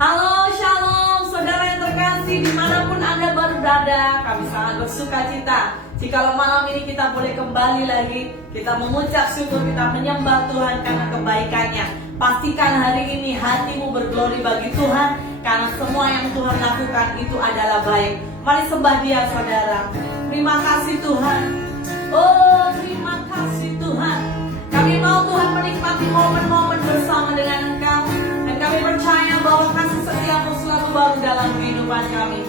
Halo, shalom, saudara yang terkasih, dimanapun Anda baru berada, kami sangat bersuka cita jikalau malam ini kita boleh kembali lagi, kita mengucap syukur, kita menyembah Tuhan karena kebaikannya. Pastikan hari ini hatimu berglori bagi Tuhan, karena semua yang Tuhan lakukan itu adalah baik. Mari sembah Dia, saudara. Terima kasih Tuhan. Oh, terima kasih Tuhan. Kami mau Tuhan menikmati momen-momen bersama dengan Engkau, dan kami percaya bahwa kasih setiamu selalu baru dalam kehidupan kami.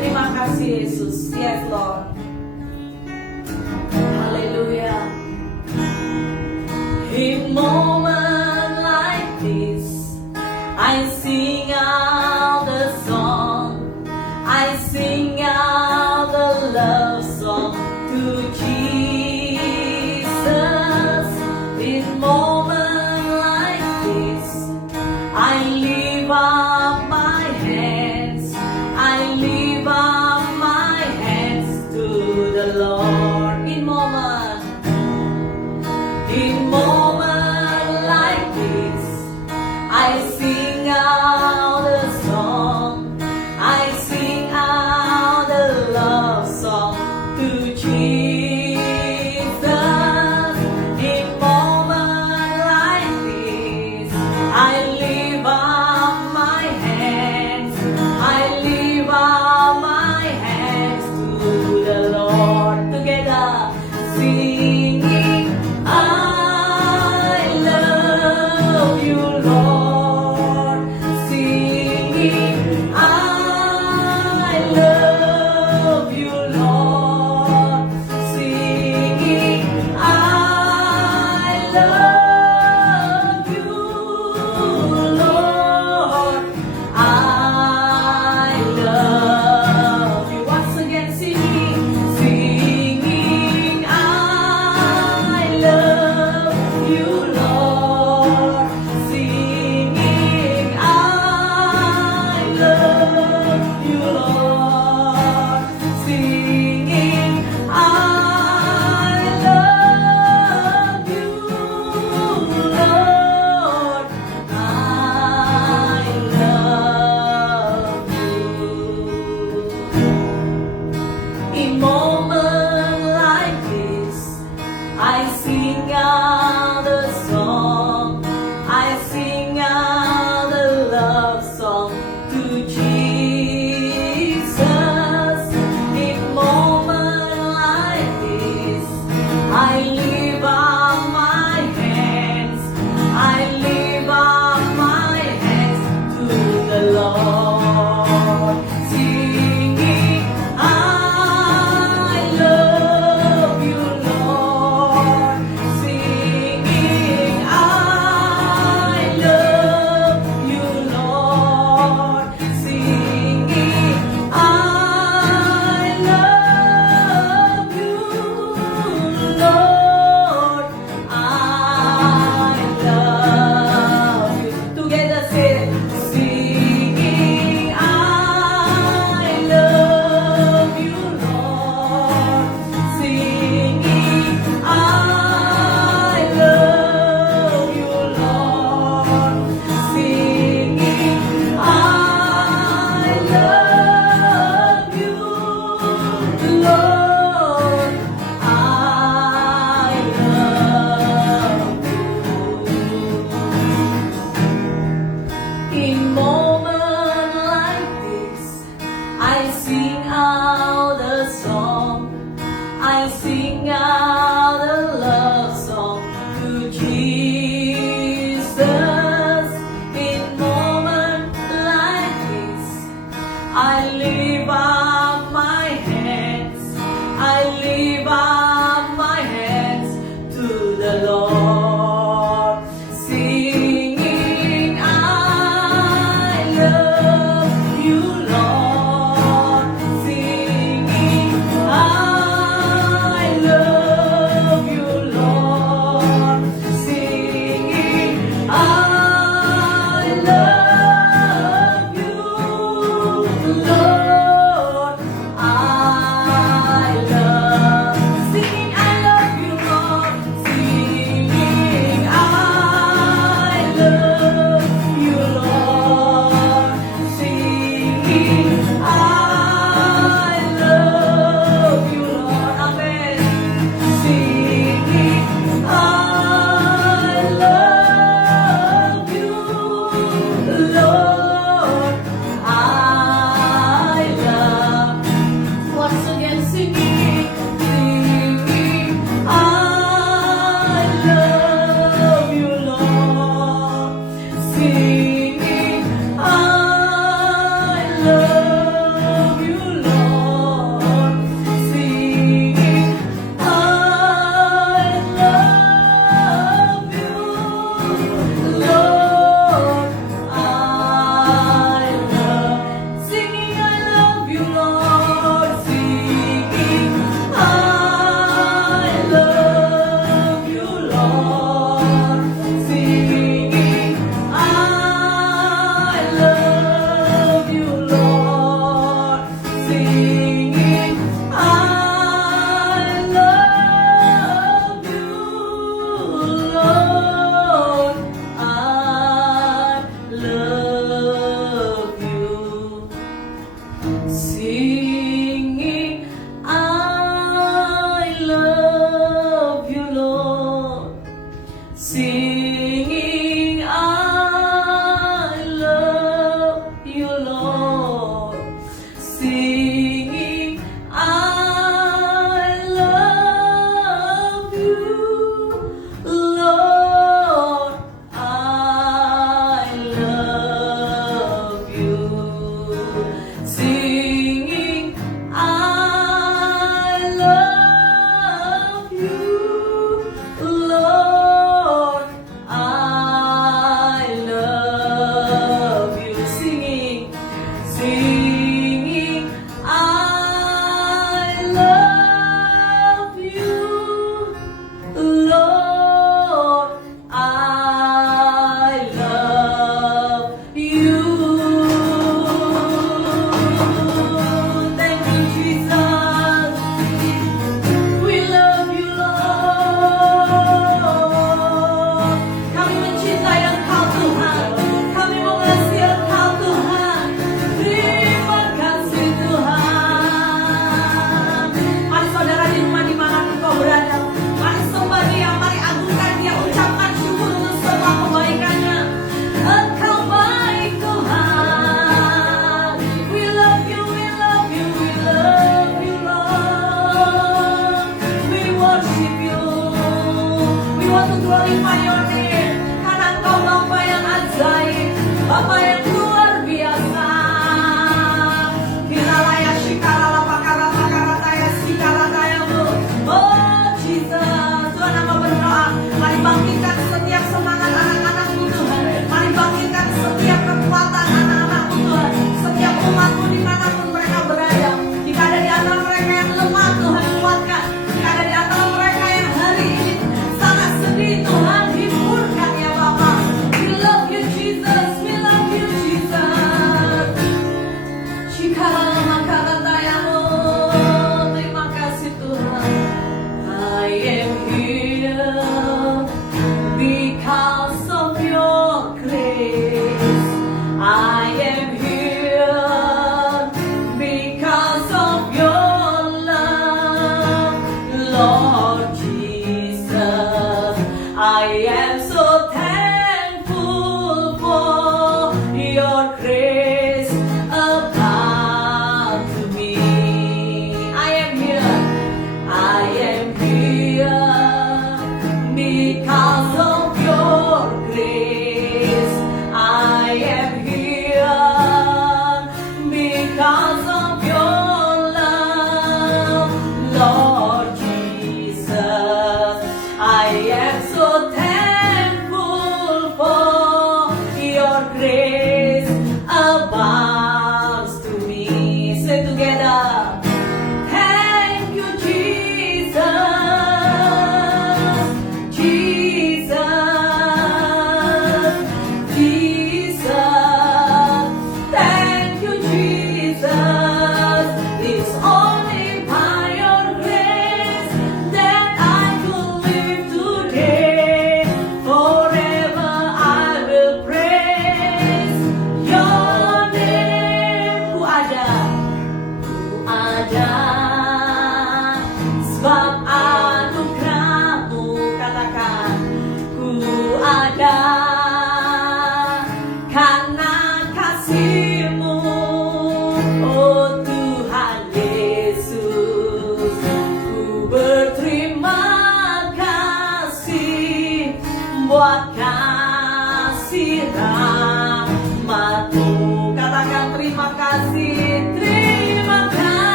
Terima kasih Yesus. Yes Lord. Haleluya. In moment like this, I sing out the song, I sing out the love song to Jesus. In moment like this, I lift up my hands, I lift up my hands to the Lord. In moment like this, I sing out a song, I sing out a love song to Jesus. In moment like this, I lift up my Singing, I love you, Lord. Singing, I love you, Lord. Singing, I love you, Lord. Singing, I love you, Lord. Singing, I love you, Lord. Singing, I love you, Lord. I love you. Singing, I love you, Lord. Singing, I love you, Lord. Singing, I love you, Lord. I love you. Singing, I love you, Lord. I love you. Singing, singing, I love you, Lord. I love you. Thank you, Jesus. We love you, Lord. Kami mencintai Engkau, Tuhan. Kami mengasihi Engkau, Tuhan. Terima kasih, Tuhan. Mari saudara di rumah dimanapun kau berada, mari sembah Dia, mari agungkan Dia, ucapkan syukur untuk semua kebaikannya. Engkau baik, Tuhan. We love you, we love you, we love you, Lord. We worship you. We want to glorify your name. Karena Engkau Bapa yang ajaib, Bapa yang luar biasa. Hiralaya shikarala pakara pakara taya sikara tayamu. Oh Jesus, Tuhan nama berdoa. Mari bangkitkan setiap semangat anak-anakmu, Tuhan. Mari bangkitkan setiap kekuatan anak-anakmu, Tuhan. Setiap umatmu dimanapun mereka berada. Jika ada di antara mereka yang lemah, Tuhan kuatkan. Jika ada di antara mereka yang hari ini sangat sedih, Tuhan hiburkan ya Bapa. We love you Jesus, we love you Jesus.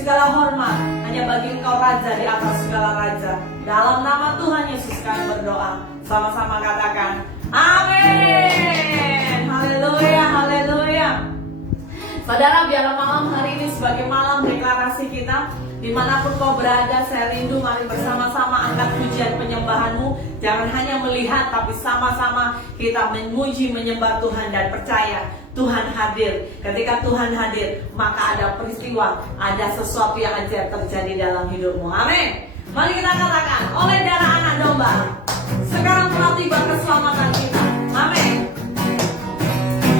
segala hormat hanya bagi Engkau Raja di atas segala raja. Dalam nama Tuhan Yesus kami berdoa. Sama-sama katakan, amin. Haleluya, haleluya. Saudara, biarlah malam hari ini sebagai malam deklarasi kita. Dimanapun kau berada, saya rindu mari bersama-sama angkat pujian penyembahanmu. Jangan hanya melihat, tapi sama-sama kita memuji, menyembah Tuhan dan percaya Tuhan hadir. Ketika Tuhan hadir, maka ada peristiwa, ada sesuatu yang ajaib terjadi dalam hidupmu. Amin. Mari kita katakan, oleh darah anak domba, sekarang telah tiba keselamatan kita. Amin.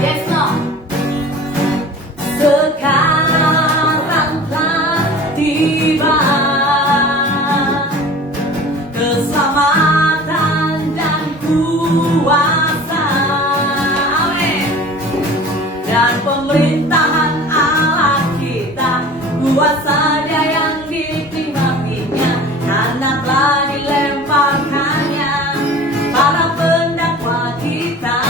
Yes, no. Sekarang telah tiba keselamatan dan kuasa. Amin. Dan pemerintahan Allah kita, kuasa Dia yang dinikmatinya, karena telah dilemparkannya para pendakwa kita.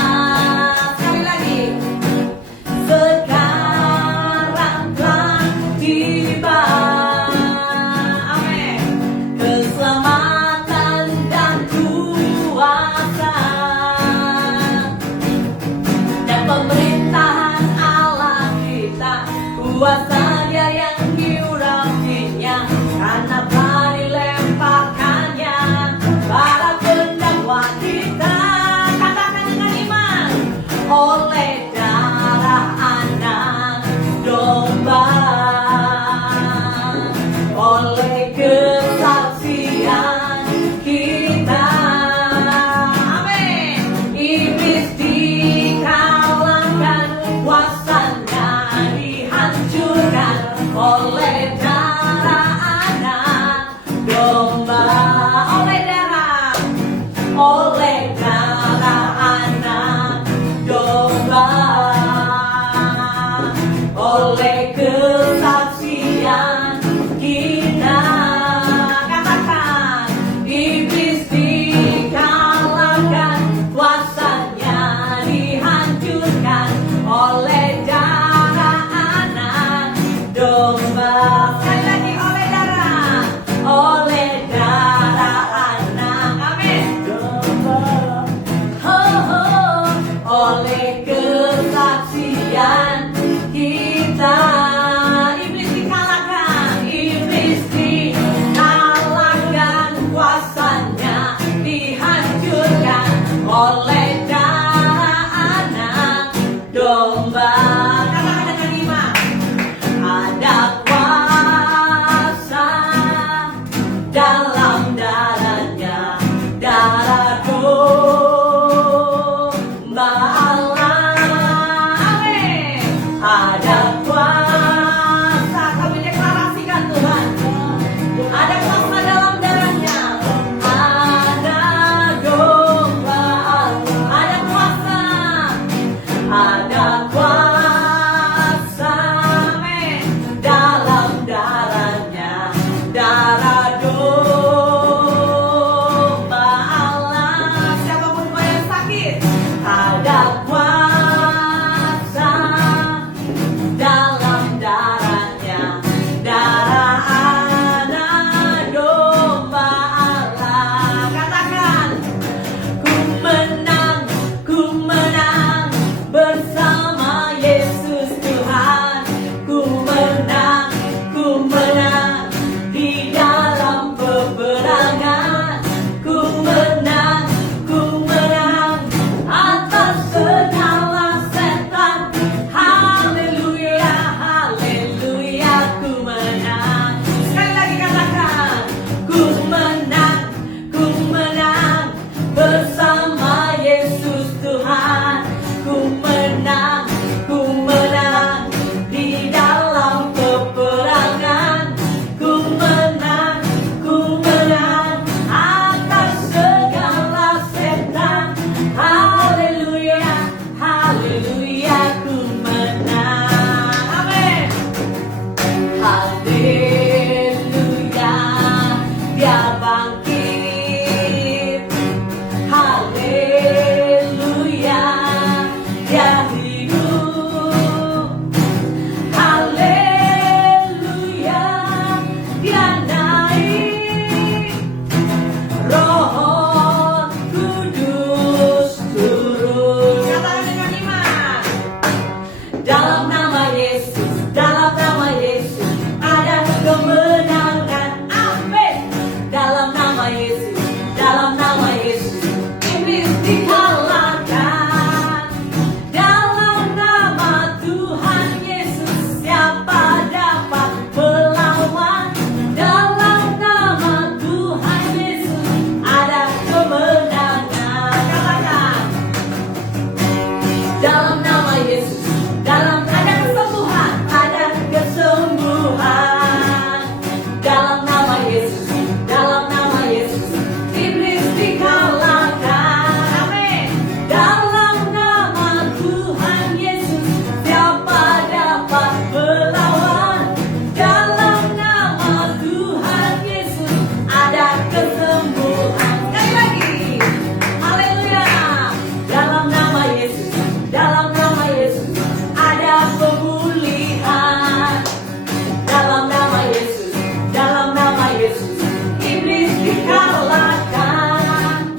Yesus, iblis dikalahkan.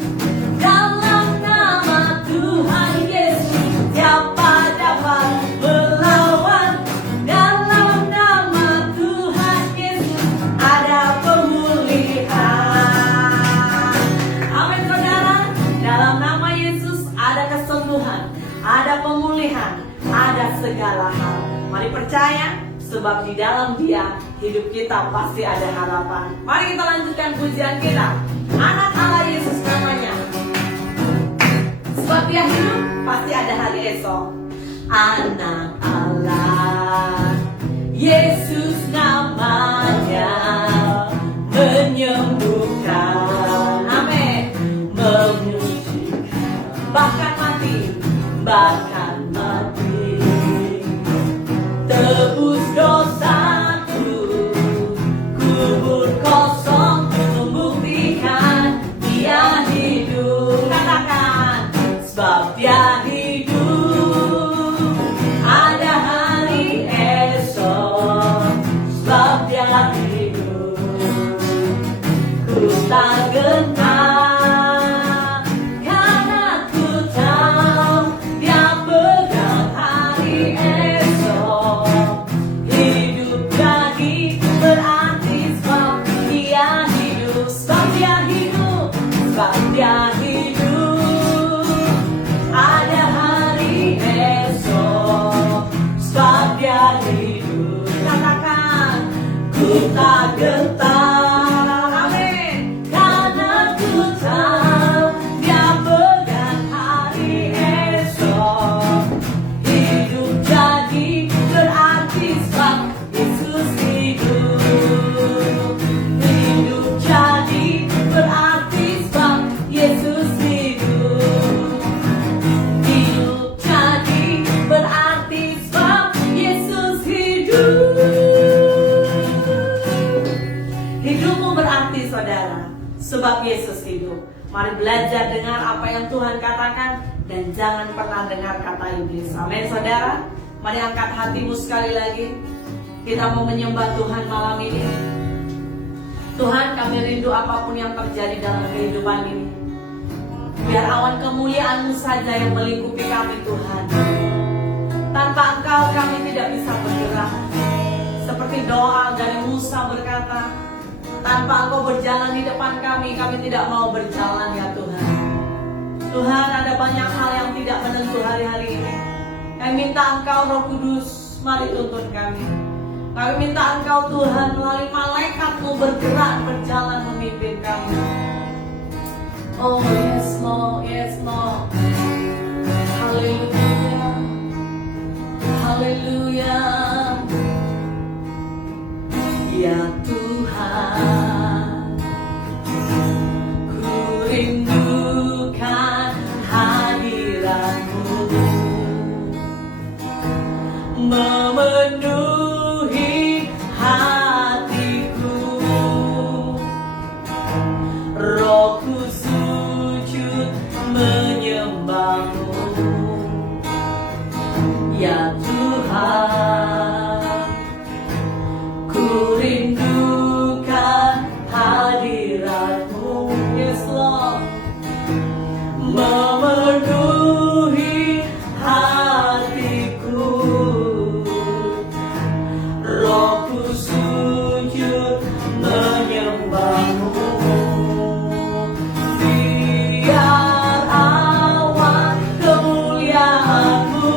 Dalam nama Tuhan Yesus, siapa dapat melawan? Dalam nama Tuhan Yesus, ada pemulihan. Amin saudara. Dalam nama Yesus ada kesembuhan, ada pemulihan, ada segala hal. Mari percaya, sebab di dalam Dia hidup kita pasti ada harapan. Mari kita lanjutkan pujian kita. Anak Allah Yesus namanya. Sebab Dia hidup pasti ada hari esok. Anak Allah Yesus namanya, menyembuhkan, amin, menyucikan, bahkan mati, tebus dosaku, kubur kosong, membuktikan Dia hidup. Katakan, sebab Dia hidup, ada hari esok. Sebab Dia hidup, ku tak gentar, karena ku tahu Dia pegang hari esok. Hidup jadi berarti sebab Dia hidup. Sebab Dia hidup, sebab Dia hidup, ada hari esok. Sebab Dia hidup. Katakan, ku tak gentar, amin, karena ku tahu Dia pegang hari esok. Hidup jadi berarti sebab Yesus hidup. Hidup jadi berarti sebab Yesus hidup. Hidup jadi berarti sebab Yesus hidup. Hidupmu berarti saudara, sebab Yesus hidup. Mari belajar dengar apa yang Tuhan katakan dan jangan pernah dengar kata iblis. Amin saudara. Mari angkat hatimu sekali lagi. Kita mau menyembah Tuhan malam ini. Tuhan, kami rindu apapun yang terjadi dalam kehidupan ini. Biar awan kemuliaan-Mu saja yang melingkupi kami Tuhan. Tanpa Engkau kami tidak bisa bergerak. Seperti doa dari Musa berkata, tanpa Engkau berjalan di depan kami tidak mau berjalan ya Tuhan. Tuhan, ada banyak hal yang tidak menentu hari-hari ini. Kami minta Engkau Roh Kudus, mari tuntun kami. Kami minta Engkau Tuhan melalui malaikat-Mu bergerak, berjalan memimpin kami. Oh yes Lord, yes Lord. Haleluya, haleluya. Ya Tuhan, ku rindukan hadirat-Mu, memenuhi hatiku. Rohku sujud menyembah-Mu. Ya Tuhan, ku rindukan hadirat-Mu. Yes Lord. Memenuhi hatiku. Rohku sujud menyembah-Mu. Biar awan kemuliaan-Mu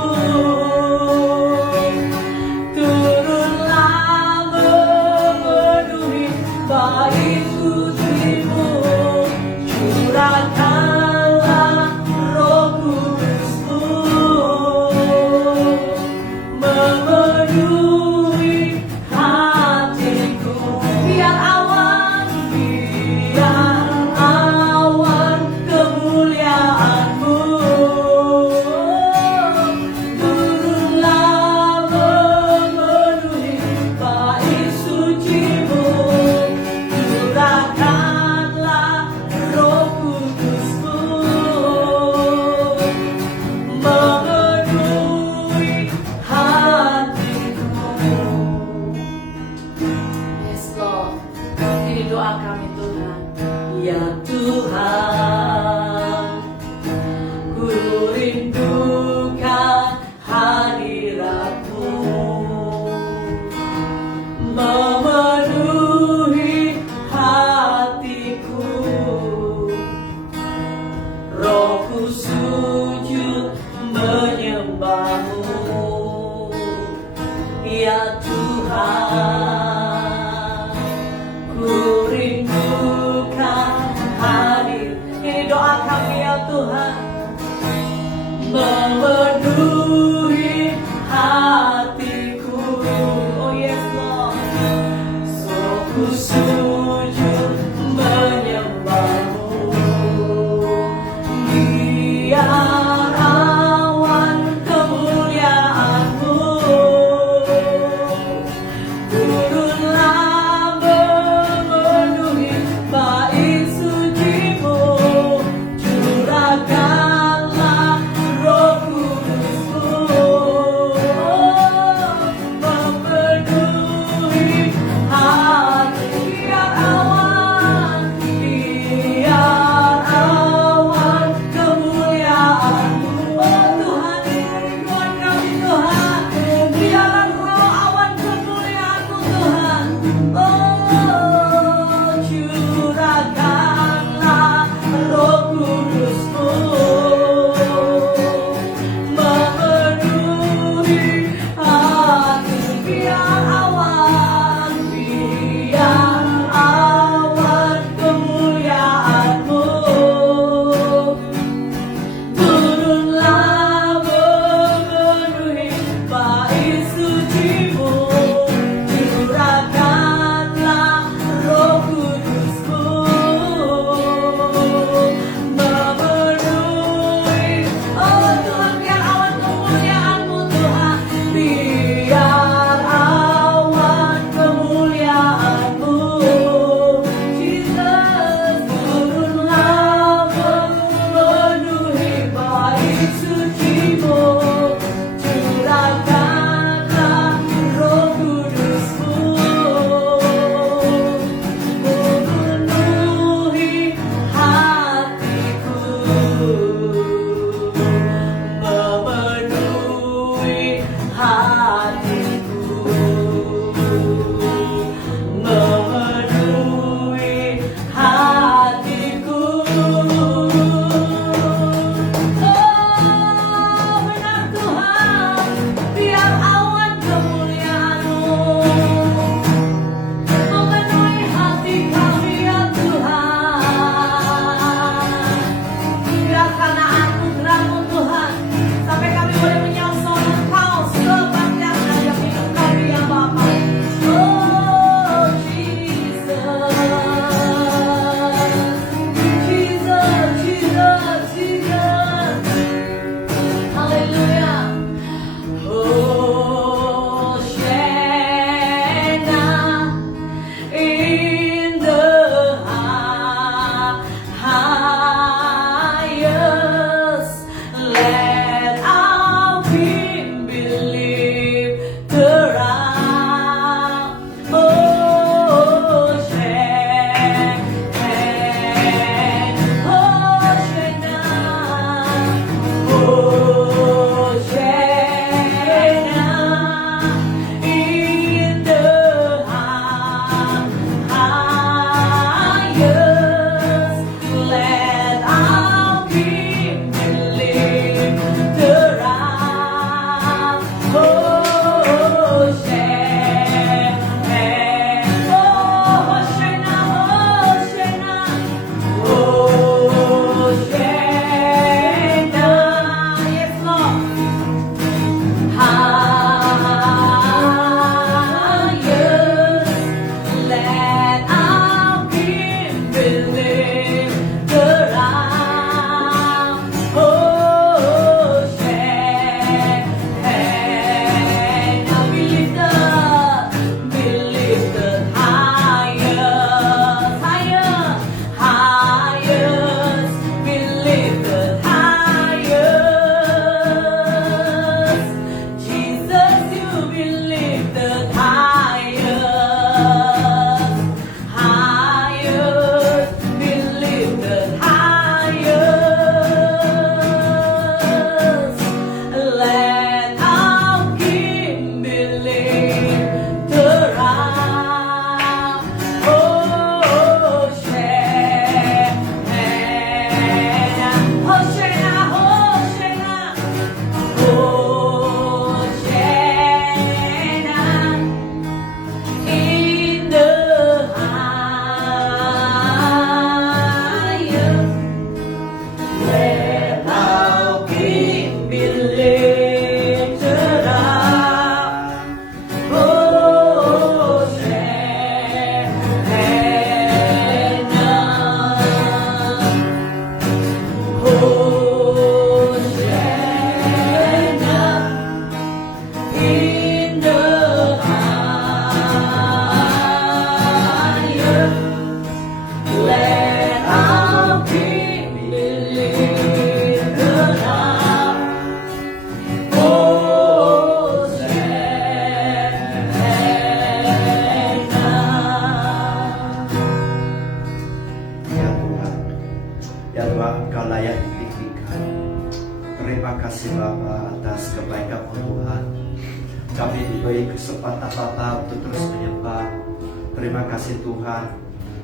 turunlah memenuhi bait suci-Mu. Curahkanlah Roh Kudus-Mu, memenuhi hatiku. Biar awan kemuliaan-Mu turunlah memenuhi bait suci-Mu. Curahkan ini doa kami Tuhan. Ya Tuhan, ku rindukan hadirat-Mu, memenuhi hatiku. Rohku sujud menyembah-Mu, ya Tuhan, ku rindukan hadir. Ini doa kami ya Tuhan, memenuhi hatiku. Oh yes Lord, so ku sujud menyembah-Mu. Biar awan kemuliaan-Mu turunlah memenuhi bait suci-Mu. Curahkanlah Roh Tuhan, Engkau layak ditinggikan. Terima kasih Bapa atas kebaikan Tuhan. Kami diberi kesempatan Bapa untuk terus menyembah. Terima kasih Tuhan,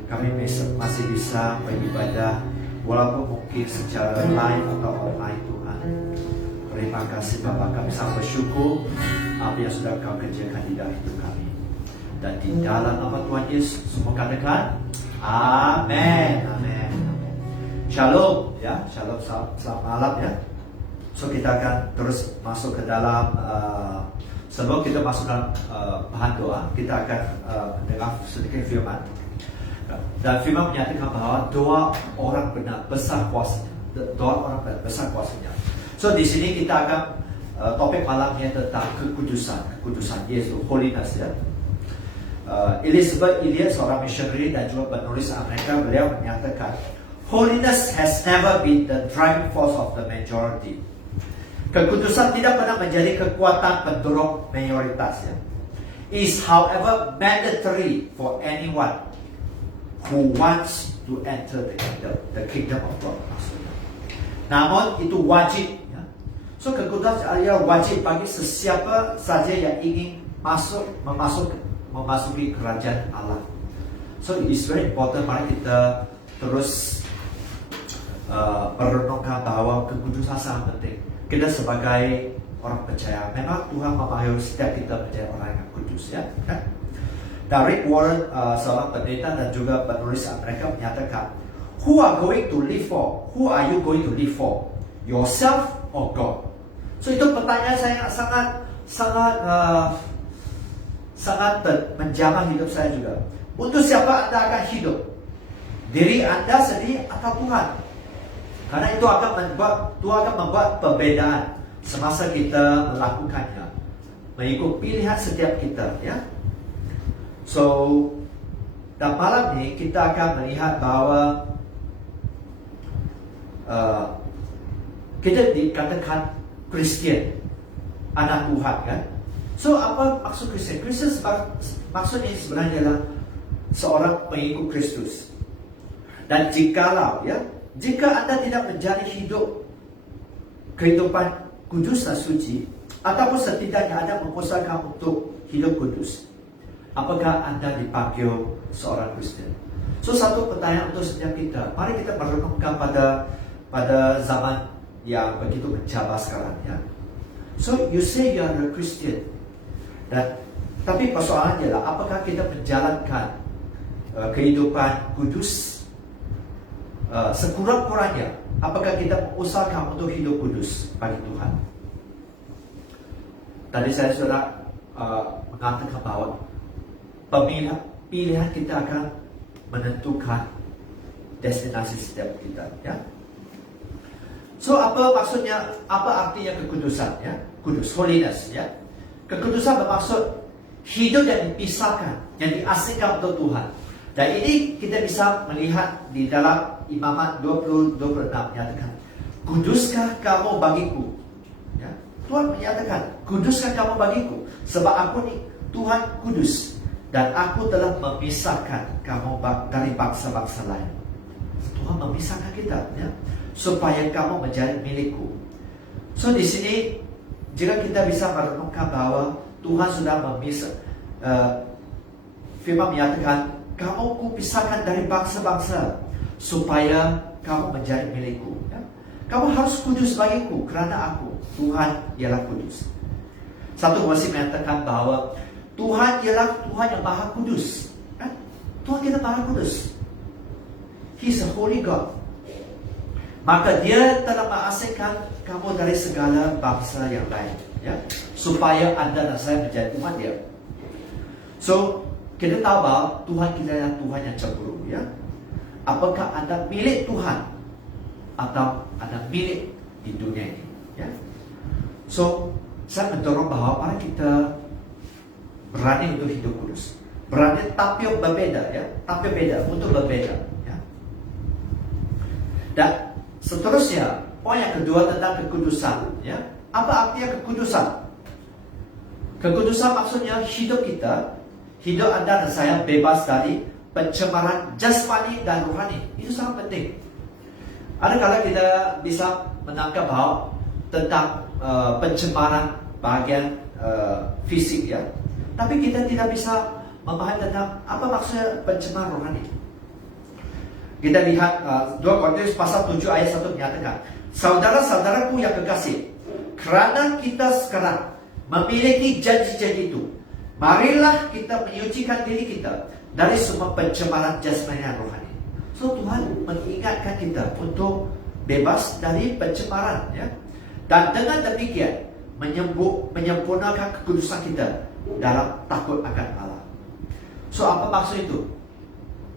kami masih bisa beribadah walaupun mungkin secara live atau online Tuhan. Terima kasih Bapa, kami sangat bersyukur apa yang sudah Kau kerjakan di dalam hidup kami. Dan di dalam nama Tuhan Yesus semua katakan amin. Amin. Shalom ya, shalom, selamat malam ya. So kita akan terus masuk ke dalam sebelum kita masuk dalam bahan doa, kita akan mendengar sedikit firman. Dan firman menyatakan bahwa doa orang benar besar kuasanya. Doa orang benar besar kuasanya. So di sini kita akan topik malamnya tentang kekudusan Yesus, holiness ya. Elizabeth Elliot, seorang missionary dan juga penulis Amerika, beliau menyatakan holiness has never been the driving force of the majority. Kekudusan tidak pernah menjadi kekuatan pendorong mayoritas ya. Is however mandatory for anyone who wants to enter the kingdom of God. Namun itu wajib ya. So kekudusan adalah wajib bagi sesiapa saja yang ingin memasuki kerajaan Allah. So it is very important. Mari kita terus merenungkan bahwa kekudusan sangat penting. Kita sebagai orang percaya, memang Tuhan memanggil setiap kita menjadi orang yang kudus ya. Dan Rick Warren, seorang pendeta dan juga penulis Amerika menyatakan, who are going to live for? Who are you going to live for? Yourself or God? So itu pertanyaan saya sangat menjamah hidup saya juga. Untuk siapa Anda akan hidup? Diri Anda sendiri atau Tuhan? Karena itu Tuhan akan membuat perbedaan semasa kita melakukannya, mengikut pilihan setiap kita ya. So dan malam ini kita akan melihat bahwa kita dikatakan Kristen, anak Tuhan kan. So apa maksud Kristen? Kristen maksudnya sebenarnya adalah seorang pengikut Kristus. Dan jika Anda tidak menjadi hidup kehidupan kudus dan suci, ataupun setidaknya Anda mengusahakan untuk hidup kudus, apakah Anda dipanggil seorang Kristen? So satu pertanyaan untuk setiap kita. Mari kita merenungkan pada zaman yang begitu mencabar sekarang ya. So you say you are a Christian, tapi persoalannya adalah apakah kita menjalankan kehidupan kudus sekurang-kurangnya? Apakah kita mengusahakan untuk hidup kudus bagi Tuhan? Tadi saya sudah mengatakan bahwa pilihan kita akan menentukan destinasi setiap kita ya. So apa maksudnya, apa artinya kekudusan ya? Kudus, holiness ya. Kekudusan bermaksud hidup yang dipisahkan, yang diasingkan untuk Tuhan. Dan ini kita bisa melihat di dalam Imamat 20:26 menyatakan, kuduskah kamu bagiku? Ya, Tuhan menyatakan, kuduskah kamu bagiku? Sebab aku ni Tuhan kudus, dan aku telah memisahkan kamu dari bangsa-bangsa lain. Tuhan memisahkan kita, ya, supaya kamu menjadi milikku. So di sini, jika kita bisa merenungkan bahwa Tuhan sudah memisah, firman menyatakan, kamu kupisahkan dari bangsa-bangsa supaya kamu menjadi milikku ya? Kamu harus kudus bagiku karena aku, Tuhan ialah kudus. Satu versi menyatakan bahwa Tuhan ialah Tuhan yang maha kudus ya? Tuhan kita maha kudus. He's a holy God. Maka dia telah mengasingkan kamu dari segala bangsa yang lain ya? Supaya Anda dan saya menjadi umat dia. So kita tahu bahwa Tuhan kita adalah Tuhan yang cemburu ya. Apakah Anda milik Tuhan atau Anda milik di dunia ini ya? So saya mendorong bahwa mari kita berani untuk hidup kudus, berani tapi berbeda ya, tapi beda untuk berbeda ya. Dan seterusnya poin yang kedua tentang kekudusan ya. Apa artinya kekudusan? Kekudusan maksudnya hidup kita, hidup Anda dan saya bebas dari pencemaran jasmani dan rohani. Itu sangat penting. Adakala kita bisa menangkap bahwa tentang pencemaran bagian fisik ya, tapi kita tidak bisa memahami tentang apa maksudnya pencemaran rohani. Kita lihat 2 Korintus pasal 7 ayat 1 menyatakan, saudara-saudaraku yang kekasih, kerana kita sekarang memiliki janji-janji itu, marilah kita menyucikan diri kita dari semua pencemaran jasmani dan rohani. So Tuhan mengingatkan kita untuk bebas dari pencemaran ya. Dan dengan demikian menyempurnakan kekudusan kita dalam takut akan Allah. So apa maksud itu?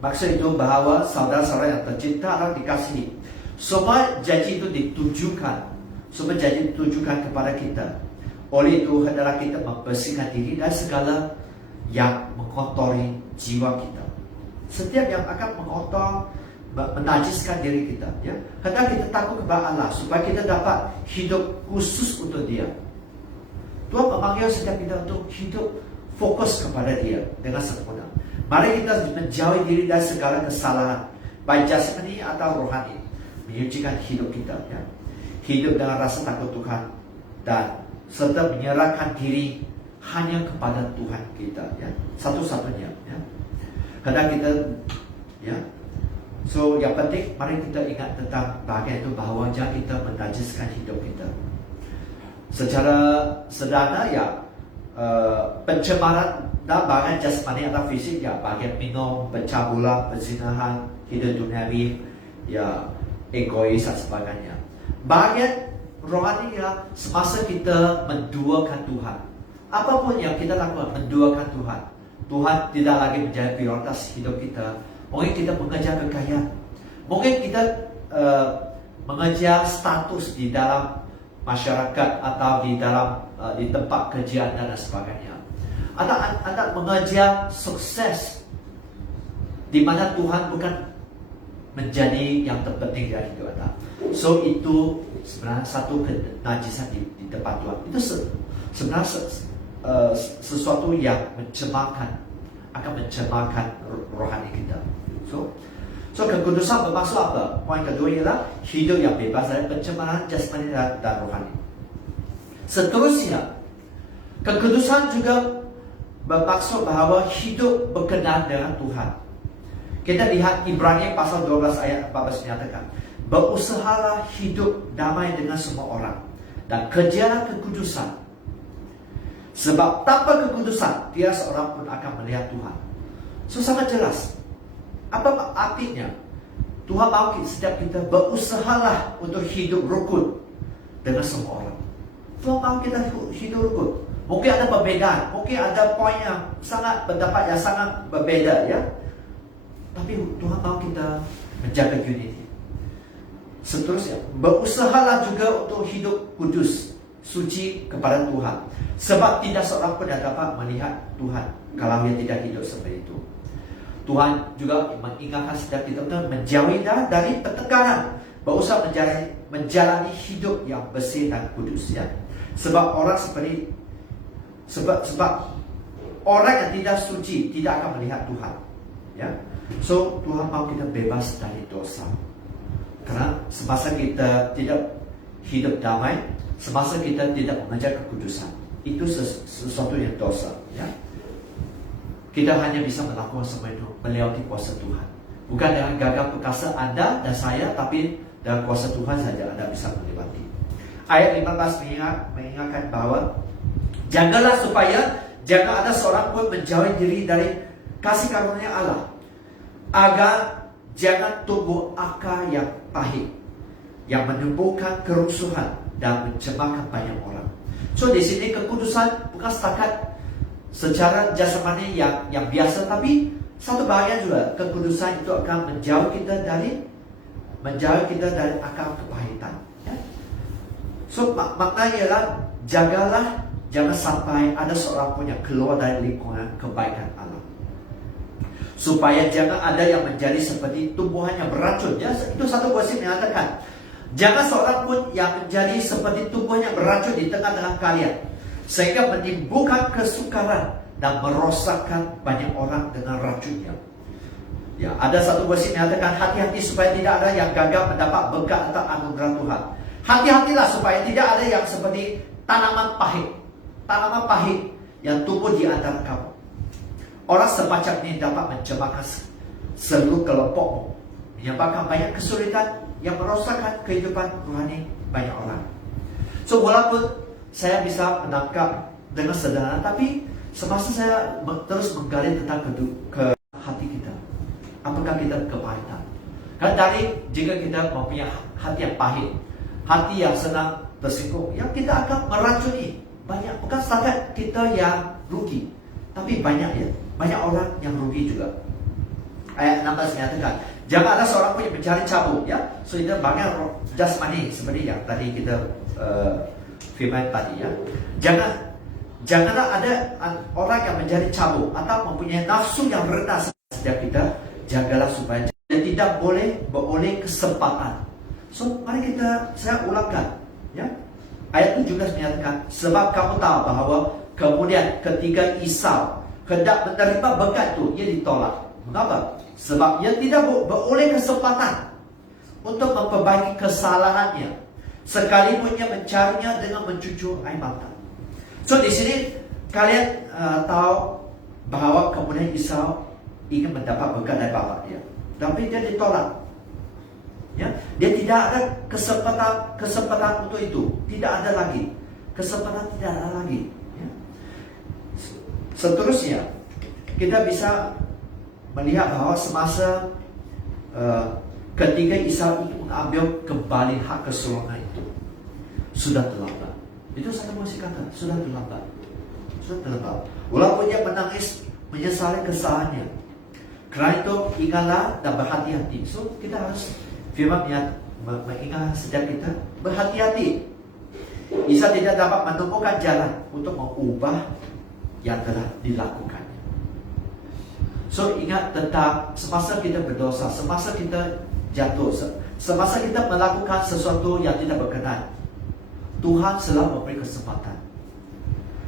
Maksud itu bahwa saudara-saudara yang tercinta dan dikasihi, semua janji itu ditujukan, semua janji ditujukan kepada kita. Oleh itu hendaklah kita membersihkan diri dari segala yang mengotori jiwa kita. Setiap yang akan mengotor, menajiskan diri kita ya. Hendak kita takut kepada Allah supaya kita dapat hidup khusus untuk Dia. Tuhan memanggil setiap kita untuk hidup fokus kepada Dia dengan sempurna. Mari kita menjauhi diri dari segala kesalahan, baik jasmani atau rohani, menyucikan hidup kita ya. Hidup dengan rasa takut Tuhan dan serta menyerahkan diri hanya kepada Tuhan kita ya, satu-satunya ya. Kadang kita ya. So yang penting mari kita ingat tentang bahagian itu, bahwa jangan kita menajiskan hidup kita. Secara sederhana ya, pencemaran dan bahagian jasmani atau fisik ya, bahagian minum, pencabulan, perzinahan, hidup duniawi ya, egois dan sebagainya. Bahagian rohani ya, semasa kita menduakan Tuhan, apapun yang kita lakukan menduakan Tuhan, Tuhan tidak lagi menjadi prioritas hidup kita. Mungkin kita mengejar kekayaan, mungkin kita mengejar status di dalam masyarakat atau di dalam di tempat kerjaan dan sebagainya. Atau anda mengejar sukses di mana Tuhan bukan menjadi yang terpenting dari hidup anda. So itu sebenarnya satu kenajisan di tempat Tuhan. Itu sebenarnya sesuatu yang akan mencemarkan rohani kita. So kekudusan bermaksud apa? Poin kedua ialah hidup yang bebas dari pencemaran jasmani dan rohani. Seterusnya, kekudusan juga bermaksud bahawa hidup berkenan dengan Tuhan. Kita lihat Ibrani pasal 12 ayat 14 menyatakan, berusahalah hidup damai dengan semua orang dan kejarlah kekudusan. Sebab tanpa kekudusan, tiada seorang pun akan melihat Tuhan. So sangat jelas. Apa artinya? Tuhan mahu setiap kita berusahalah untuk hidup rukun dengan semua orang. Tuhan mahu kita hidup rukun. Mungkin ada perbezaan, mungkin ada poin yang sangat pendapat yang sangat berbeza ya. Tapi Tuhan mahu kita menjaga unity. Seterusnya, berusahalah juga untuk hidup kudus, suci kepada Tuhan. Sebab tidak seorang pun dapat melihat Tuhan kalau dia tidak hidup seperti itu. Tuhan juga mengingatkan setiap kita untuk menjauhi dari pertengkaran, berusaha menjalani hidup yang bersih dan kudus ya. Sebab orang orang yang tidak suci tidak akan melihat Tuhan ya. So Tuhan mau kita bebas dari dosa. Karena semasa kita tidak hidup damai, semasa kita tidak mengejar kekudusan, itu sesuatu yang dosa ya. Kita hanya bisa melakukan semua itu melewati kuasa Tuhan. Bukan dengan gagah perkasa Anda dan saya, tapi dengan kuasa Tuhan saja Anda bisa melewati. Ayat 15 mengingatkan bahwa jagalah supaya jangan ada seorang pun menjauhi diri dari kasih karunia Allah, agar jangan tumbuh akar yang pahit yang menimbulkan kerusuhan dan mencemarkan banyak orang. So di sini kekudusan bukan setakat secara jasmani yang biasa, tapi satu bahagian juga kekudusan itu akan menjauh kita dari akar kepahitan ya. So maknanya ialah jagalah jangan sampai ada seorang pun yang keluar dari lingkungan kebaikan Allah, supaya jangan ada yang menjadi seperti tumbuhan yang beracun ya. Itu satu versi mengatakan jangan seorang pun yang menjadi seperti tumbuhan yang beracun di tengah-tengah kalian, sehingga menimbulkan kesukaran dan merosakkan banyak orang dengan racunnya. Ya, ada satu versi mengatakan hati-hati supaya tidak ada yang gagal mendapat berkat atau anugerah Tuhan. Hati-hatilah supaya tidak ada yang seperti tanaman pahit yang tumbuh di antara kamu. Orang semacam ini dapat mencemarkan seluruh kelompokmu, menyebabkan banyak kesulitan yang merosakkan kehidupan rohani banyak orang. So, walaupun saya bisa menangkap dengan sederhana, tapi semasa saya terus menggali tentang ke hati kita, apakah kita kepahitan? Karena jika kita mempunyai hati yang pahit, hati yang senang tersinggung, yang kita akan meracuni banyak. Bukan setakat kita yang rugi, tapi banyak orang yang rugi juga. Ayat 16 menyatakan, jangan ada seorang pun yang mencari cabut, ya. So itu bagian jasmani seperti yang tadi kita firman tadi, ya. Janganlah ada orang yang mencari cabut atau mempunyai nafsu yang rendah setiap kita. Jagalah supaya tidak boleh beroleh kesempatan. So mari saya ulangkan, ya. Ayat itu juga menyatakan, sebab kamu tahu bahawa kemudian ketika Esau hendak menerima berkat itu, ia ditolak. Mengapa? Sebab ia tidak beroleh kesempatan untuk memperbaiki kesalahannya, sekalipun ia mencarinya dengan mencucur air mata. So di sini kalian tahu bahawa kemudian Esau ingin mendapat berkat dari bapa dia, tapi dia ditolak. Ya, dia tidak ada kesempatan untuk itu. Tidak ada lagi kesempatan, tidak ada lagi. Ya. Seterusnya kita bisa melihat bahawa semasa ketika Esau ingin mengambil kembali hak kesulungan itu, sudah terlambat. Itu saya masih kata, sudah terlambat. Walaupun dia menangis menyesali kesalahannya, kerana itu ingatlah dan berhati-hati. So kita harus firman mengingat setiap kita berhati-hati. Esau tidak dapat menemukan jalan untuk mengubah yang telah dilakukan. So ingat tentang semasa kita berdosa, semasa kita jatuh, semasa kita melakukan sesuatu yang tidak berkenan, Tuhan selalu memberi kesempatan.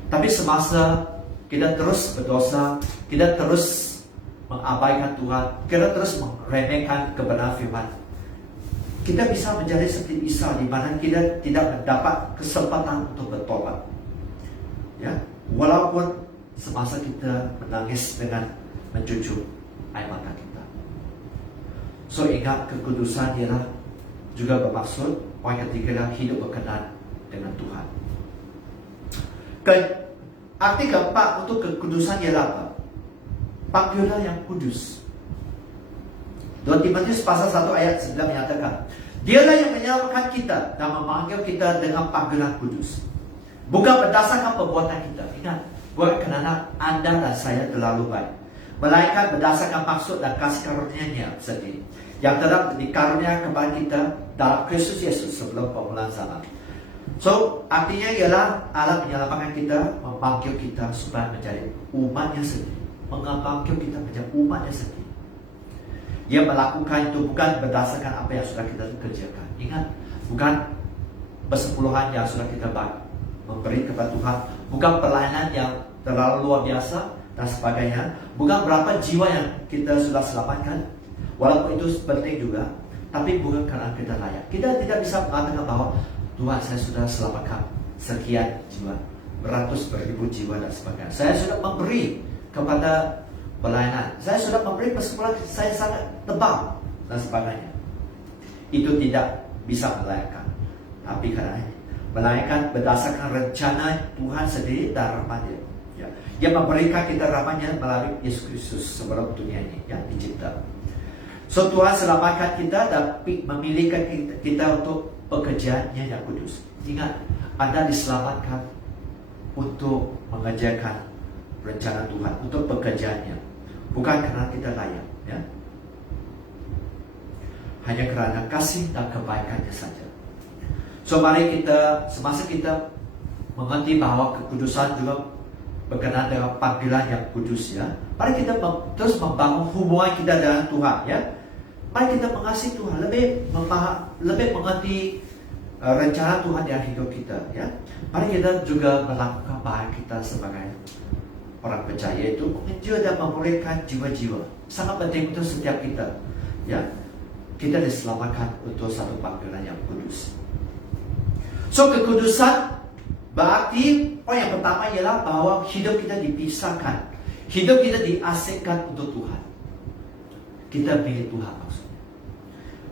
Tapi semasa kita terus berdosa, kita terus mengabaikan Tuhan, kita terus meremehkan kebenaran firman, kita bisa menjadi seperti Esau, di mana kita tidak mendapat kesempatan untuk bertobat. Ya, walaupun semasa kita menangis dengan mencucur air mata kita. So ingat, kekudusan ialah juga bermaksud orang ketiga hidup berkenan dengan Tuhan. Arti keempat untuk kekudusan ialah apa? Panggilan yang kudus. 2 Timotius pasal 1 ayat 9 menyatakan, dialah yang menyelamatkan kita dan memanggil kita dengan panggilan kudus, bukan berdasarkan perbuatan kita. Ingat, bukan kerana anda dan saya terlalu baik, melainkan berdasarkan maksud dan kasih karunia-Nya sendiri yang telah dikaruniakan kepada kita dalam Kristus Yesus sebelum permulaan zaman. So artinya ialah Allah menyelamatkan kita, memanggil kita supaya menjadi umat-Nya sendiri, memanggil kita menjadi umat-Nya sendiri. Dia melakukan itu bukan berdasarkan apa yang sudah kita kerjakan. Ingat, bukan persepuluhan yang sudah kita memberi kepada Tuhan, bukan pelayanan yang terlalu luar biasa dan sebagainya, bukan berapa jiwa yang kita sudah selamatkan, walaupun itu penting juga, tapi bukan karena kita layak. Kita tidak bisa mengatakan bahwa Tuhan, saya sudah selamatkan sekian jiwa, beratus beribu jiwa dan sebagainya. Saya sudah memberi kepada pelayanan, saya sudah memberi persepuluhan, saya sangat tebal dan sebagainya. Itu tidak bisa melayakan. Tapi karena melayakan berdasarkan rencana Tuhan sendiri dan rahmat-Nya. Ya. Dia memberikan kita rahmat-Nya melalui Yesus Kristus sebelum dunia ini yang dicipta. So Tuhan selamatkan kita dan memilihkan kita untuk pekerjaannya yang kudus. Ingat, Anda diselamatkan untuk mengerjakan rencana Tuhan, untuk pekerjaannya, bukan karena kita layak, ya. Hanya kerana kasih dan kebaikannya saja. So mari kita, semasa kita mengerti bahawa kekudusan juga berkenaan dengan panggilan yang kudus, ya, mari kita terus membangun hubungan kita dengan Tuhan, ya. Mari kita mengasihi Tuhan, lebih mengerti rencana Tuhan dalam hidup kita, ya. Mari kita juga melakukan bahan kita sebagai orang percaya itu mengenjur dan memulihkan jiwa-jiwa. Sangat penting untuk setiap kita. Ya, kita diselamatkan untuk satu panggilan yang kudus. So, kekudusan berarti yang pertama ialah bahwa hidup kita dipisahkan, hidup kita diasingkan untuk Tuhan. Kita milik Tuhan maksudnya.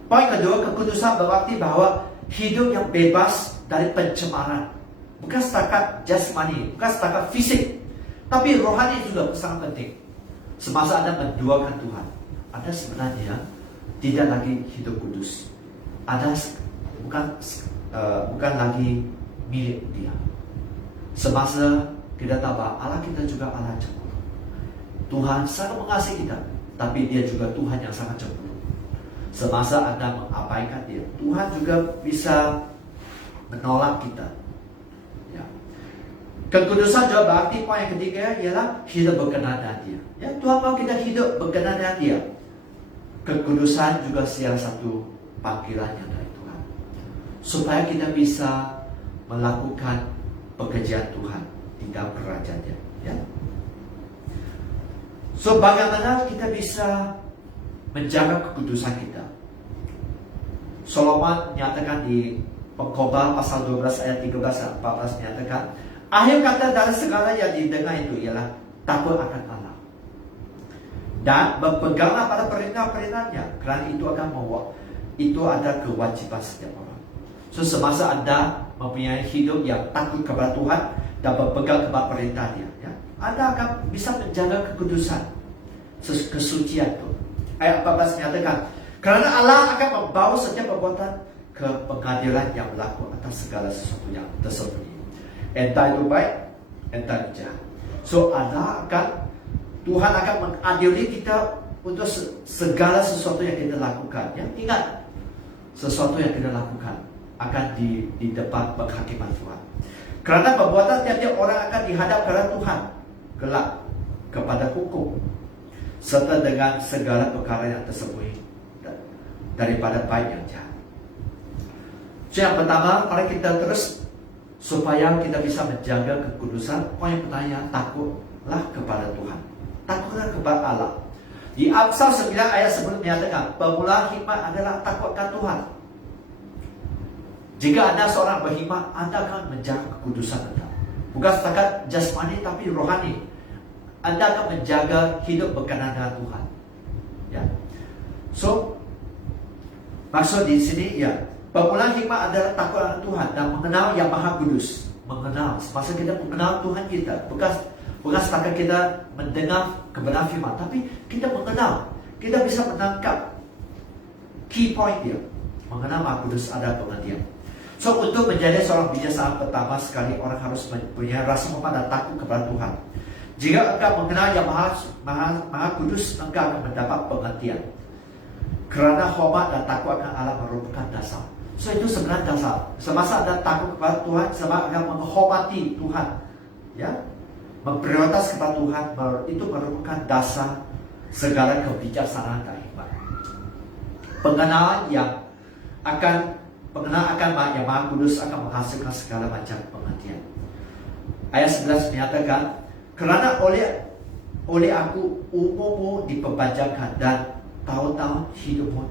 Poin kedua, kekudusan berarti bahwa hidup yang bebas dari pencemaran. Bukan setakat jasmani, bukan setakat fisik, tapi rohani juga sangat penting. Semasa Anda menduakan Tuhan, Anda sebenarnya tidak lagi hidup kudus. Anda bukan lagi milik Dia. Semasa kita tahu bahwa Allah kita juga Allah cemburu. Tuhan sangat mengasihi kita, tapi Dia juga Tuhan yang sangat cemburu. Semasa Anda mengabaikan Dia, Tuhan juga bisa menolak kita. Ya. Kekudusan juga berarti poin yang ketiga ialah hidup berkenan dengan Dia. Ya, Tuhan mau kita hidup berkenan dengan Dia. Kekudusan juga salah satu panggilannya dari Tuhan, supaya kita bisa melakukan pekerjaan Tuhan di dalam kerajaan-Nya. Ya. So, bagaimana kita bisa menjaga kekudusan kita? Solomon menyatakan di Pengkhotbah pasal 12 ayat 13 dan 14 menyatakan, akhir kata dari segala yang didengar itu ialah takut akan Allah dan berpeganglah pada perintah-perintahnya, kerana itu ada kewajiban setiap orang. So, semasa Anda mempunyai hidup yang takut kepada Tuhan dan berpegang kepada perintahnya, ya, Anda akan bisa menjaga kekudusan, kesucian itu. Ayat 14 menyatakan, kerana Allah akan membawa setiap perbuatan ke pengadilan yang berlaku atas segala sesuatu yang tersembunyi, entah itu baik, entah itu jahat. So, Tuhan akan mengadili kita untuk segala sesuatu yang kita lakukan. Ya, ingat, sesuatu yang kita lakukan akan di depan penghakiman Tuhan. Kerana perbuatan tiap-tiap orang akan dihadap kepada Tuhan kelak kepada hukum, serta dengan segala perkara yang tersembunyi daripada baik yang jahat. So, yang pertama, mari kita terus supaya kita bisa menjaga kekudusan. Poin yang pertama, takutlah kepada Tuhan. Takutlah kepada Allah. Di Amsal 9 ayat 10 menyatakan, permulaan hikmat adalah takutkan Tuhan. Jika Anda seorang berhikmat, Anda akan menjaga kekudusan Anda. Bukan setakat jasmani, tapi rohani. Anda akan menjaga hidup berkenan dengan Tuhan. Ya. So, maksud di sini, ya, permulaan hikmat adalah takut akan Tuhan dan mengenal yang Maha Kudus. Mengenal, semasa kita mengenal Tuhan kita, bukan setakat kita mendengar kebenaran firman, tapi kita mengenal, kita bisa menangkap key point dia. Mengenal Maha Kudus ada pengertian. So, untuk menjadi seorang bijaksana, pertama sekali orang harus mempunyai rasa hormat dan takut kepada Tuhan. Jika engkau mengenal yang Maha Kudus, engkau akan mendapat pengertian. Kerana hormat dan takut akan Allah merupakan dasar. So, itu sebenarnya dasar. Semasa Anda takut kepada Tuhan, semasa Anda menghormati Tuhan, ya, memprioritas kepada Tuhan, itu merupakan dasar segala kebijaksanaan dan hikmat. Pengenalan akan yang Maha Kudus akan menghasilkan segala macam pengertian. Ayat 11 menyatakan, kerana oleh aku umurmu diperpanjangkan dan tahun-tahun hidupmu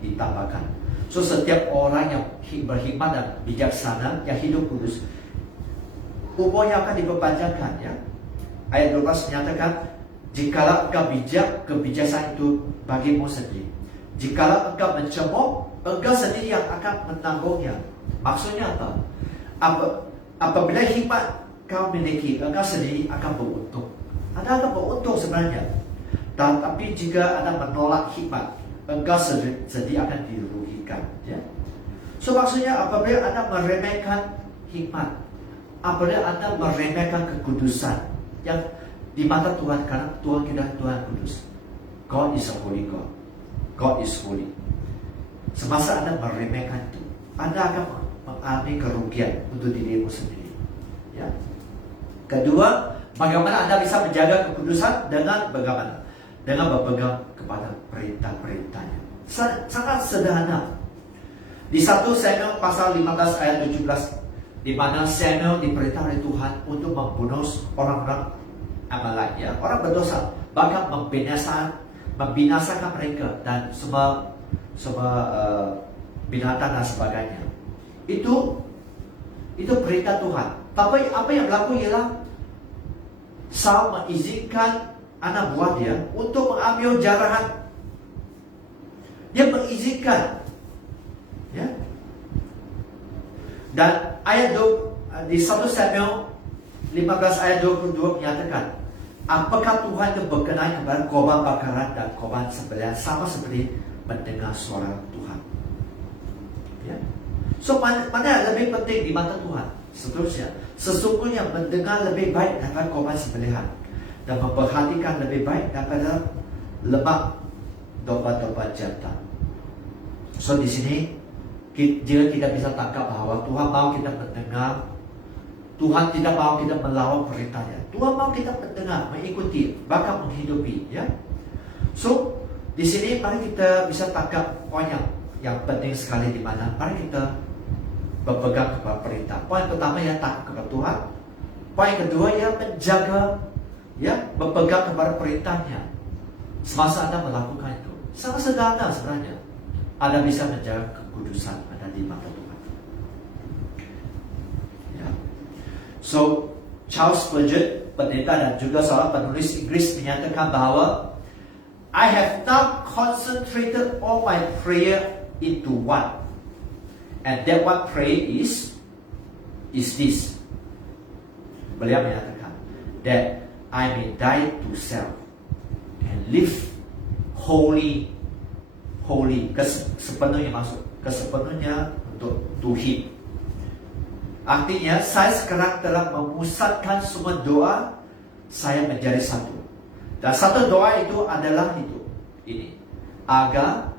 ditambahkan. So, setiap orang yang berhikmat dan bijaksana, yang hidup kudus, umurnya akan diperpanjangkan, ya. Ayat 12 menyatakan, jikalau engkau bijak, kebijaksanaan itu bagimu sendiri. Jikalau engkau mencemooh, engkau sendiri yang akan menanggungnya. Maksudnya apa? Apabila hikmat kau miliki, engkau sendiri akan beruntung. Anda akan beruntung sebenarnya. Tapi jika Anda menolak hikmat, engkau sendiri akan dirugikan. Ya? So, maksudnya apabila Anda meremehkan hikmat, apabila Anda meremehkan kekudusan yang di mata Tuhan, karena Tuhan kita Tuhan kudus. God is a holy God. God is holy. Semasa Anda meremehkan itu, Anda akan mengalami kerugian untuk dirimu sendiri. Ya. Kedua, bagaimana Anda bisa menjaga kekudusan? Dengan bagaimana? Dengan berpegang kepada perintah-perintahnya. Sangat sederhana. Di 1 Samuel pasal 15 ayat 17, di mana Samuel diperintah oleh Tuhan untuk membunuh orang-orang Amalek, ya, orang berdosa, bahkan membinasakan mereka dan semua binatang dan sebagainya. Itu perintah Tuhan. Tapi apa yang berlaku ialah Saul mengizinkan anak buah dia untuk mengambil jarahan. Dia mengizinkan, ya. Dan di 1 Samuel 15 ayat 22 menyatakan, apakah Tuhan itu berkenan kepada korban bakaran dan korban sembelihan sama seperti mendengar suara Tuhan. Ya. So mana yang lebih penting di mata Tuhan? Seterusnya, sesungguhnya mendengar lebih baik daripada korban sembelihan dan memperhatikan lebih baik daripada lemak domba-domba jantan. So di sini jika kita bisa tangkap bahwa Tuhan mau kita mendengar, Tuhan tidak mau kita melawan perintahnya. Tuhan mau kita mendengar, mengikuti, bahkan menghidupi, ya. So di sini mari kita bisa tangkap poin yang penting sekali, di mana mari kita berpegang kepada perintah. Poin pertama ya, takut kepada Tuhan. Poin kedua ya, menjaga, ya, berpegang kepada perintahnya semasa Anda melakukan itu. Sangat sederhana sebenarnya. Anda bisa menjaga kekudusan Anda di mata Tuhan. Ya. So Charles Spurgeon, pendeta dan juga seorang penulis Inggris, menyatakan bahwa I have now concentrated all my prayer into one, and that one prayer is this. Beliau menyatakan that I may die to self and live holy, sepenuhnya untuk Tuhan. Artinya saya sekarang telah memusatkan semua doa saya menjadi satu. Dan satu doa itu adalah ini, agar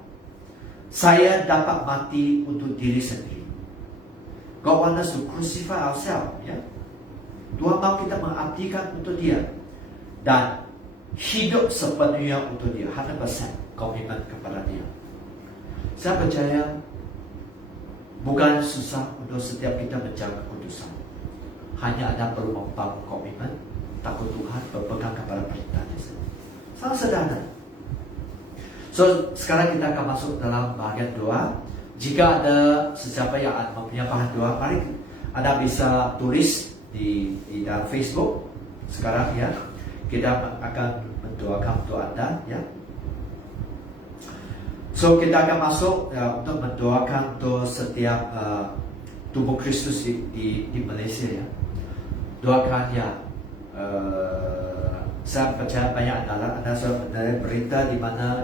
saya dapat mati untuk diri sendiri. God wants us to crucify ourselves, ya. Tuhan mau kita mengabdikan untuk Dia dan hidup sepenuhnya untuk Dia, 100% komitmen kepada Dia. Saya percaya bukan susah untuk setiap kita menjaga kekudusan. Hanya Anda perlu membangun komitmen, takut Tuhan, berpegang kepada perintahnya. Sangat sederhana. So sekarang kita akan masuk dalam bahagian doa. Jika ada sesiapa yang mempunyai bahan doa, mari Anda bisa tulis di dalam Facebook. Sekarang ya, kita akan mendoakan untuk Anda, ya. So kita akan masuk ya, untuk mendoakan untuk setiap tubuh Kristus di Malaysia, ya. Doakan ya. Saya percaya banyak Anda sudah mendengar berita di mana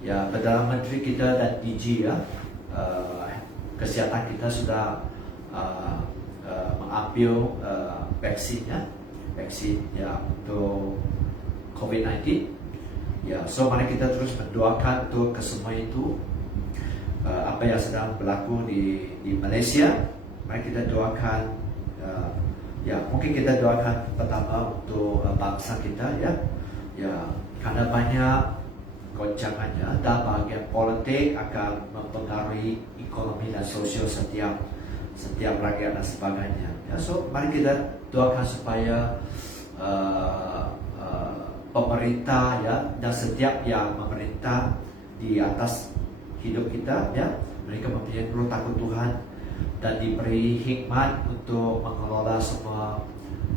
ya Perdana Menteri kita dan DG, ya, kesihatan kita sudah mengambil vaksin ya untuk COVID-19. Ya, so mari kita terus mendoakan untuk kesemua itu, apa yang sedang berlaku di Malaysia. Mari kita doakan, ya, mungkin kita doakan pertama untuk bangsa kita, ya, karena banyak goncangannya dan bahagian politik akan mempengaruhi ekonomi dan sosial setiap rakyat dan sebagainya. Ya, so mari kita doakan supaya pemerintah, ya, dan setiap yang memerintah di atas hidup kita, ya, mereka mempunyai roh takut Tuhan dan diberi hikmat untuk mengelola semua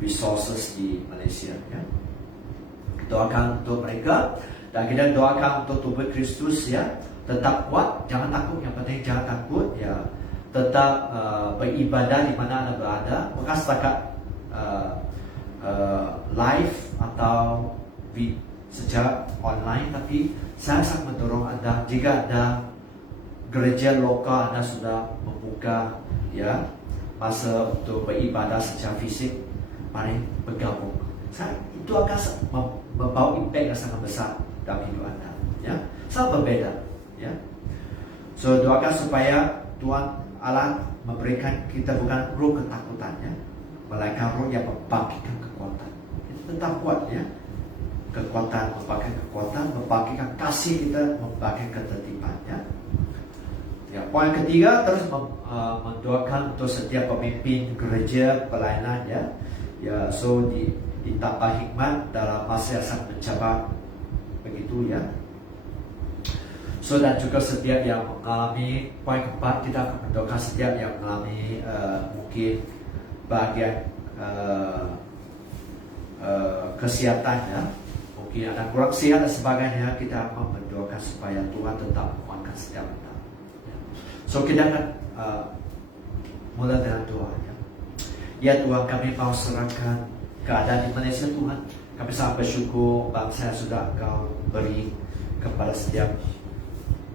resources di Malaysia, ya. Doakan untuk mereka dan kita doakan untuk tubuh Kristus, ya, tetap kuat, jangan takut, yang penting jangan takut, ya, tetap beribadah di mana Anda berada, bukan setakat live atau secara online, tapi saya sangat mendorong Anda, jika ada gereja lokal Anda sudah membuka, ya, masa untuk beribadah secara fisik, mari bergabung. Itu akan membawa impact yang sangat besar dalam hidup Anda, ya, sangat berbeda, ya. So doakan supaya Tuhan Allah memberikan kita bukan roh ketakutan, ya, melainkan roh yang membangkitkan kekuatan. Itu tetap kuat, ya. Kekuatan, membangkitkan kekuatan, membangkitkan kasih kita, membangkitkan ketertiban, ya. Ya, poin ketiga, terus mendoakan untuk setiap pemimpin gereja pelayanan, ya. Ya, so ditambah hikmat dalam masa yang sangat mencabar. Begitu ya. So, dan juga setiap yang mengalami, poin keempat, kita akan mendoakan setiap yang mengalami mungkin bagian kesehatannya, mungkin ada kurang sehat dan sebagainya. Kita akan mendoakan supaya Tuhan tetap menguatkan setiap kita. So, kita akan mulai dengan doa ya. Ya Tuhan, kami mau serahkan keadaan di Malaysia Tuhan. Kami sangat bersyukur bangsa yang sudah Engkau beri kepada setiap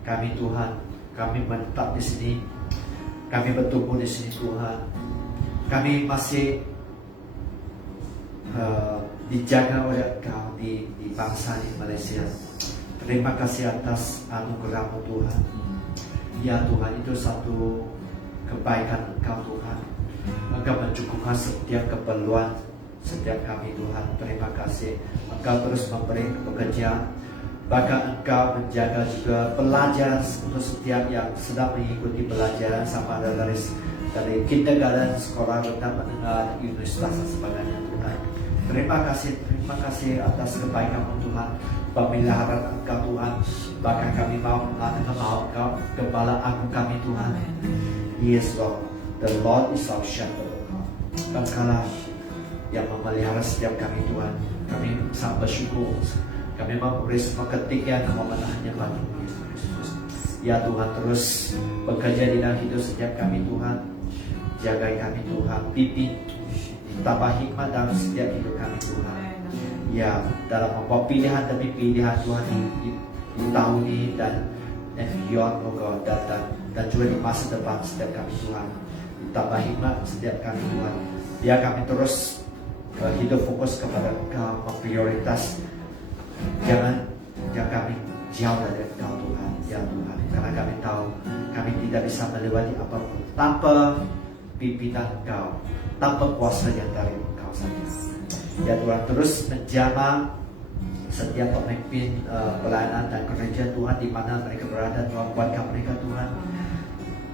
kami Tuhan. Kami menetap di sini, kami bertumbuh di sini Tuhan. Kami masih dijaga oleh Engkau di bangsa di Malaysia. Terima kasih atas anugerah-Mu Tuhan. Ya Tuhan, itu satu kebaikan Engkau Tuhan. Engkau mencukupkan setiap keperluan setiap kami Tuhan. Terima kasih Engkau terus memberi pekerjaan, bahkan Engkau menjaga juga pelajar untuk setiap yang sedang mengikuti pelajaran, sama ada dari kindergarten, sekolah rendah menengah, universitas dan sebagainya Tuhan. Terima kasih atas kebaikan Tuhan, pemeliharaan Engkau Tuhan. Bahkan kami mau Engkau Gembala Agung kami Tuhan. Yes Lord, the Lord is our shepherd. Engkaulah yang memelihara setiap kami Tuhan. Kami sangat bersyukur. Kami memberi semua ketika kemenahannya pada Yesus Kristus. Ya Tuhan, terus bekerja di dalam hidup setiap kami Tuhan. Jaga kami Tuhan, pimpin, tambah hikmat dalam setiap hidup kami Tuhan. Ya, dalam membuat pilihan demi pilihan Tuhan di tahun ini dan beyond, oh God, dan juga di masa depan setiap kami Tuhan. Tambah hikmat setiap kami Tuhan. Biar kami terus hidup fokus kepada Engkau, memprioritas. Jangan kami jauh dari Engkau Tuhan, ya Tuhan. Karena kami tahu kami tidak bisa melewati apapun tanpa pimpinan Engkau, tanpa kuasa yang dari Engkau saja. Ya Tuhan, terus menjamah setiap pemimpin pelayanan dan gereja Tuhan di mana mereka berada. Tuhan, kuatkan mereka Tuhan.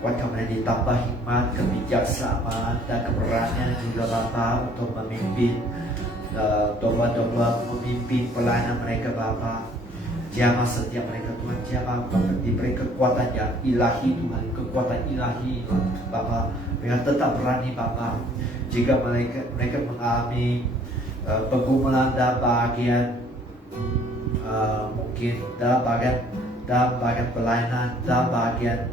Kuatkan mereka ditambah hikmat, kebijaksanaan dan keberanian juga Bapa untuk memimpin domba-domba, memimpin pelayanan mereka Bapa. Jamah setiap mereka Tuhan, jamah diberi kekuatan yang ilahi Tuhan, kekuatan ilahi Bapa. Mereka tetap berani Bapa. Jika mereka mengalami pergumulan dalam bagian mungkin dalam bagian pelayanan, dalam bagian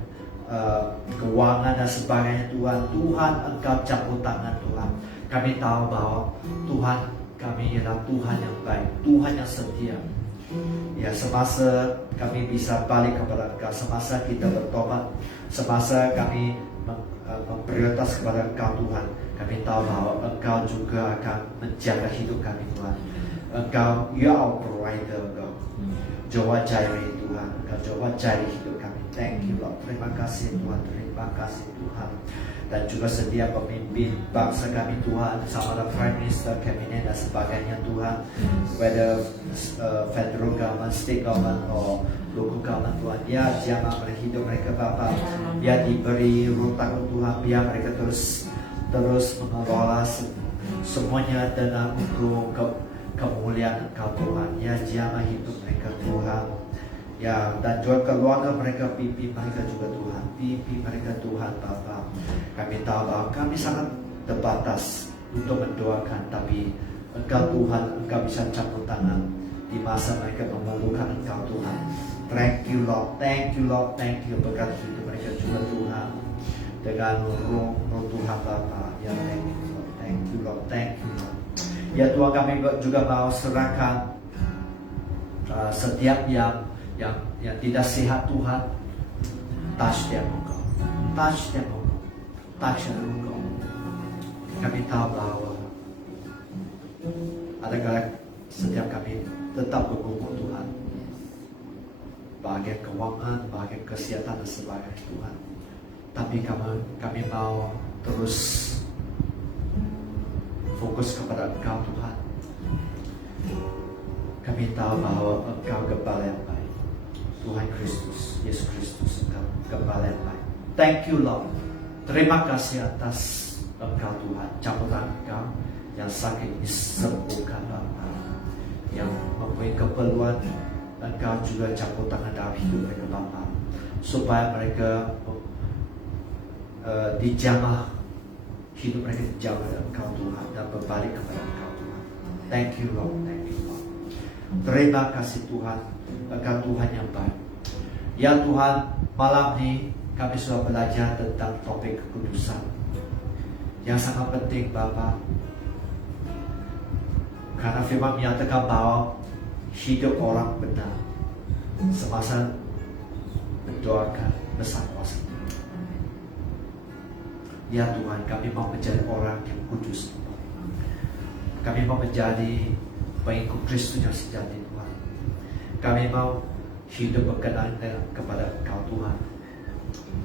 keuangan dan sebagainya Tuhan Engkau campur tangan Tuhan. Kami tahu bahwa Tuhan kami ialah Tuhan yang baik, Tuhan yang setia. Ya, semasa kami bisa balik kepada Engkau, semasa kita bertobat, semasa kami memprioritas kepada Engkau Tuhan, kami tahu bahwa Engkau juga akan menjaga hidup kami Tuhan. Engkau, You are our provider God. Jehovah Jireh Tuhan, Engkau Jehovah Jireh hidup kami. Thank you Lord. Terima kasih Tuhan, terima kasih Tuhan. Dan juga setiap pemimpin bangsa kami Tuhan, sama ada Prime Minister, Cabinet dan sebagainya Tuhan, whether federal government, state government or local government Tuhan, ya jamah hidup mereka Bapa, ya diberi ruang Tuhan, biar mereka terus mengelola semuanya dengan untuk kemuliaan Engkau Tuhan. Ya jamah hidup mereka Tuhan. Ya, dan juga keluarga mereka, pimpin mereka juga Tuhan, pimpin mereka Tuhan Bapa. Kami tahu bahwa kami sangat terbatas untuk mendoakan, tapi Engkau Tuhan, Engkau bisa campur tangan di masa mereka memerlukan Engkau Tuhan. Thank you Lord, thank you Lord, thank you. Berkati hidup mereka juga Tuhan dengan roh Tuhan Bapa. Ya, thank you Lord, thank you Lord, thank you Lord. Ya Tuhan, kami juga mau serahkan setiap yang tidak sehat Tuhan, touch them Engkau, touch them Engkau, touch them Engkau. Kami tahu bahwa ada setiap kami tetap bergumul Tuhan, bagian keuangan, bagian kesehatan dan sebagainya Tuhan. Tapi kami mau terus fokus kepada Engkau Tuhan. Kami tahu bahwa Engkau Gembala yang baik, Tuhan Kristus, Yesus Kristus, Engkau Gembala yang baik. Thank you Lord. Terima kasih atas Engkau Tuhan, campur tangan Engkau yang sakit disembuhkan Bapa, yang mempunyai keperluan Engkau juga campur tangan dalam hidup mereka Bapa, supaya mereka dijamah, hidup mereka dijamah dari Engkau Tuhan, dan berbalik kepada Engkau Tuhan. Thank you Lord, thank you Lord. Terima kasih Tuhan, Engkau Tuhan yang baik. Ya Tuhan, malam ini kami sudah belajar tentang topik kekudusan yang sangat penting Bapa, karena firman menyatakan bahwa hidup orang benar semasa mendoakan besar kuasa. Ya Tuhan, kami mau menjadi orang yang kudus Tuhan. Kami mau menjadi pengikut Kristus yang sejati Tuhan. Kami mau hidup berkenan kepada Engkau Tuhan,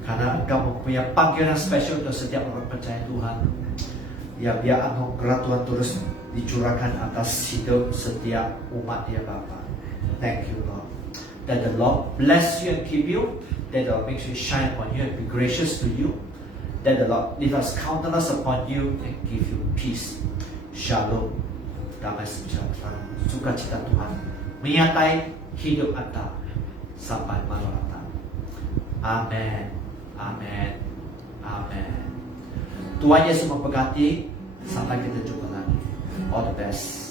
karena Engkau mempunyai panggilan spesial untuk setiap orang percaya Tuhan. Ya, biar anugerah Tuhan terus dicurahkan atas hidup setiap umat ya Bapa. Thank you Lord. That the Lord bless you and keep you. That the Lord makes you shine upon you and be gracious to you. That the Lord lift His countenance upon you and give you peace. Shalom. Damai sejahtera, sukacita Tuhan menyertai hidup Anda sampai Maranatha. Amin. Amin. Amin. Tuhan Yesus memberkati. Sampai kita jumpa lagi. All the best.